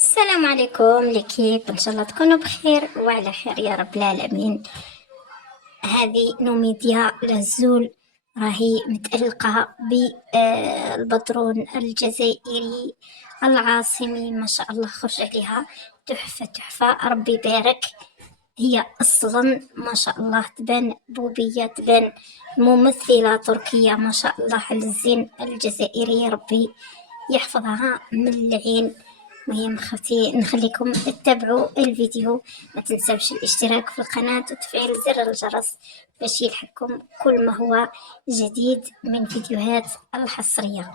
السلام عليكم ليكيب، ان شاء الله تكونوا بخير وعلى خير يا رب العالمين. هذه نوميديا لازول راهي متألقة بالبطرون الجزائري العاصمي، ما شاء الله خرج عليها تحفة تحفة، ربي يبارك. هي اصلا ما شاء الله تبان بوبية، تبان ممثلة تركية ما شاء الله على الزين الجزائري، ربي يحفظها من العين. مهم خفتي نخليكم تتابعوا الفيديو، ما تنسوش الاشتراك في القناة وتفعيل زر الجرس باش يلحقكم كل ما هو جديد من فيديوهات الحصرية.